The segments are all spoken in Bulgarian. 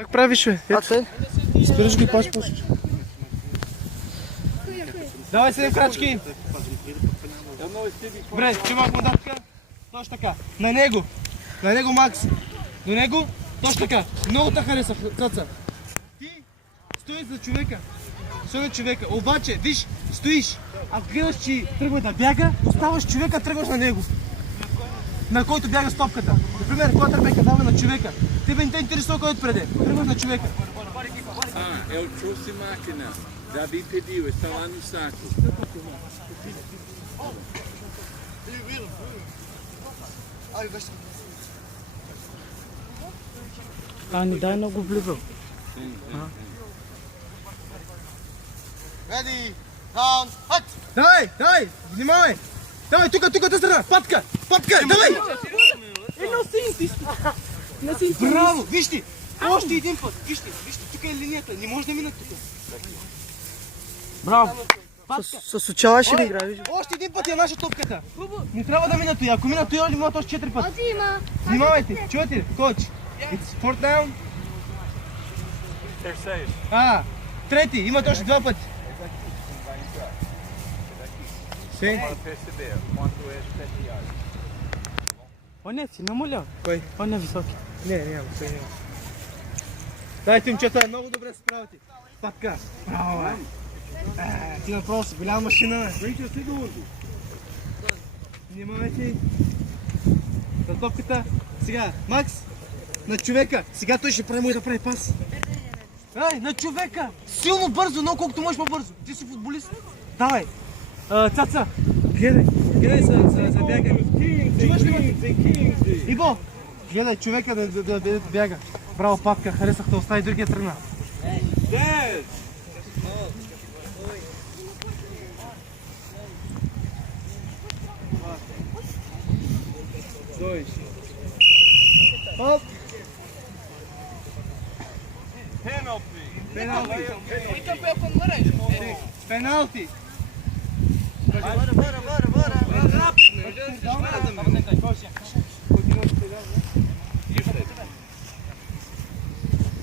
Как правиш, бе? Ето. Спираш ги паш. Давай 7 крачки. Добре, че малко нататък. Точно така. На него, Макс. До него, точно така. Много те хареса, Цаца. Ти стоиш за човека. Обаче, виж, стоиш. Ако гледаш, че тръгва да бяга, оставаш човека, тръгваш на него. На който бяга стопката. Например, квотербека дава на човека. Тебе не те интересува кой отпреде. Тръгваш на човека. É o trouxe máquina. Davi pediu, está lá no saco. Ни дай много влива. Ready, down, hut! Давай, внимавай! Давай, тука, тази страна! Папка, давай! Браво, вижте! Още един път, вижте, тук е линията, не може да минат тук. Браво! С очала ще ми играеш. Още един път е наша топката. Не трябва да минат той, ако минат той, ще минат още 4 пъти. Внимавайте, чувате ли, коч? It's fourth down. They're safe. Трети, имат още 2 пъти. Он е си намалял. Кой? Он е високи. Няма. Дайте им, чета, много добре се справите. Патка. Браво, бе. Ти направо си голяма машина, бе. Внимавайте. За топката. Сега, Макс, на човека. Сега той ще прави да прави пас. На човека. Силно бързо, много колкото можеш по-бързо. Ти си футболист. Давай. Цаца. Гледай за бяга. Чуваш ли ме? Ибо, гледай човека да бяга. Браво, Патка, харесах да остави другия тръгна. Оп! Пеналти!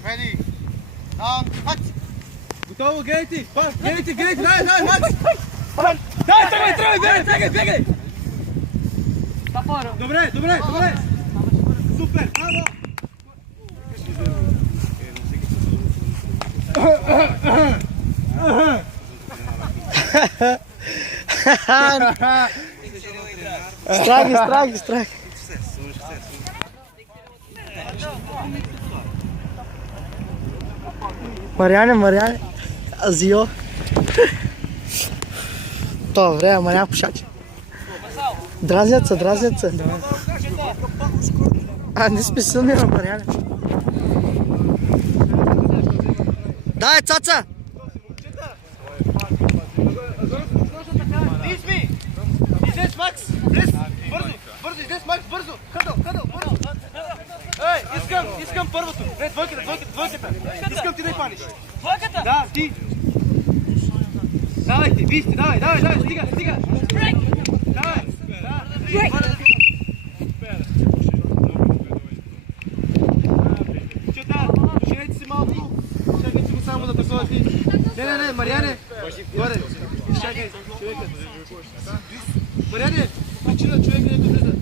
Ready, down, hut! Готово, гледайте! Гледайте! Дай, Макс! Дай, бегай! Добре! Супер, браво! Страх. Мариане, Азио. То време, Мариан пушачи. Дразнят се. Не сме силни на Мариане. Дай, Цаца! Излез, Макс! Бързо, излез, Макс, бързо! Хъдъл, бързо! Искам първото! Не, двойката! Искам ти да я палиш! Двойката? Да, ти! Давайте, вижте, давай, стига! Давай! Чета, женете си малко! Чакайте го само да таковате! Не, Мариане! Горе! Чакай, човекът! Мариане, причина човека не влиза.